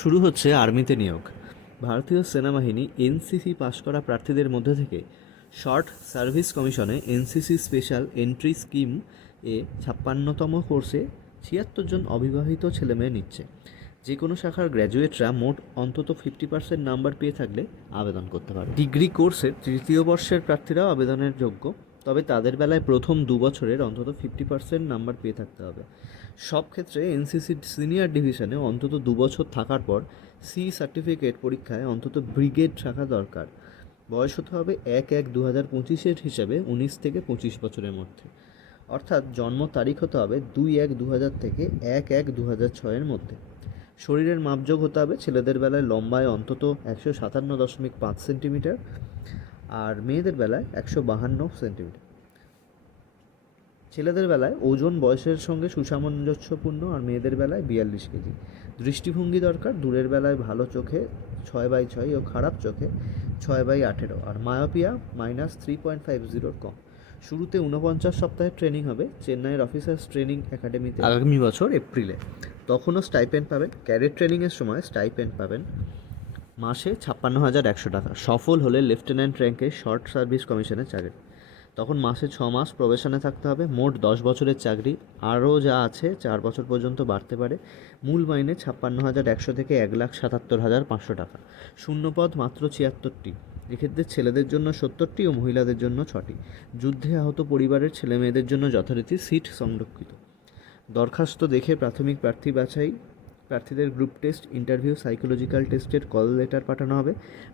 শুরু হচ্ছে আর্মিতে নিয়োগ। ভারতীয় সেনাবাহিনী এনসিসি পাশ করা প্রার্থীদের মধ্যে থেকে শর্ট সার্ভিস কমিশনে এনসিসি স্পেশাল এন্ট্রি স্কিম এ 56তম কোর্সে ৭৬ জন অবিবাহিত ছেলেমেয়ে নিচ্ছে। যে কোনো শাখার গ্র্যাজুয়েটরা মোট অন্তত 50% নাম্বার পেয়ে থাকলে আবেদন করতে পারে। ডিগ্রি কোর্সের তৃতীয় বর্ষের প্রার্থীরাও আবেদনের যোগ্য, তবে তাদের বেলায় প্রথম 2 বছরের অন্তত 50% নাম্বার পেয়ে থাকতে হবে। সব ক্ষেত্রে এনসিসির সিনিয়র ডিভিশনে অন্তত 2 বছর থাকার পর সি সার্টিফিকেট পরীক্ষায় অন্তত ব্রিগেড থাকা দরকার। বয়স হতে হবে 1/1/2025 হিসাবে 19 থেকে 25 বছরের মধ্যে, অর্থাৎ জন্ম তারিখ হতে হবে 2/1/2000 থেকে 1/1/2006 মধ্যে। শরীরের মাপযোগ হতে হবে ছেলেদের বেলায় লম্বায় অন্তত 157.5 সেন্টিমিটার আর মেয়েদের বেলায় 152 সেন্টিমিটার। ছেলেদের বেলায় ওজন বয়সের সঙ্গে সুসামঞ্জস্যপূর্ণ আর মেয়েদের বেলায় 42 কেজি। দৃষ্টিভঙ্গি দরকার, দূরের বেলায় ভালো চোখে 6/6 ও খারাপ চোখে 6/18 আর মায়োপিয়া -3.50 কম। শুরুতে 49 সপ্তাহের ট্রেনিং হবে চেন্নাইয়ের অফিসার্স ট্রেনিং একাডেমিতে আগামী বছর এপ্রিলে। তখনও স্টাইপেন্ড পাবেন। ক্যাডেট ট্রেনিংয়ের সময় স্টাইপেন্ড পাবেন মাসে 56,100 টাকা। সফল হলে লেফটেন্যান্ট র্যাঙ্কে শর্ট সার্ভিস কমিশনের চাকরি, তখন মাসে 6 মাস প্রবেশনে থাকতে হবে। মোট 10 বছরের চাকরি, আরও যা আছে 4 বছর পর্যন্ত বাড়তে পারে। মূল মাইনে 56,100 থেকে 1,77,500 টাকা। শূন্যপদ মাত্র 76টি। এক্ষেত্রে ছেলেদের জন্য 70টি ও মহিলাদের জন্য 6টি। যুদ্ধে আহত পরিবারের ছেলেমেয়েদের জন্য যথারীতি সিট সংরক্ষিত। দরখাস্ত দেখে প্রাথমিক প্রার্থী বাছাই, প্রার্থীদের গ্রুপ টেস্ট, ইন্টারভিউ, সাইকোলজিক্যাল টেস্টের কল লেটার পাঠানো হবে।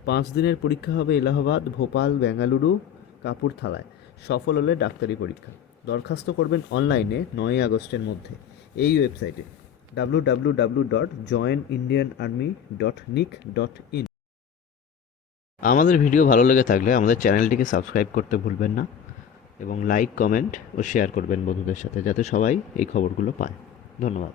5 দিনের পরীক্ষা হবে এলাহাবাদ, ভোপাল, বেঙ্গালুরু, কাপুরথালায়। সফল হলে ডাক্তারি পরীক্ষা। দরখাস্ত করবেন অনলাইনে 9 আগস্টের মধ্যে এই ওয়েবসাইটে www.joinindianarmy.nic.in। আমাদের ভিডিও ভালো লেগে থাকলে আমাদের চ্যানেলটিকে সাবস্ক্রাইব করতে ভুলবেন না এবং লাইক, কমেন্ট ও শেয়ার করবেন বন্ধুদের সাথে, যাতে সবাই এই খবরগুলো পায়। ধন্যবাদ।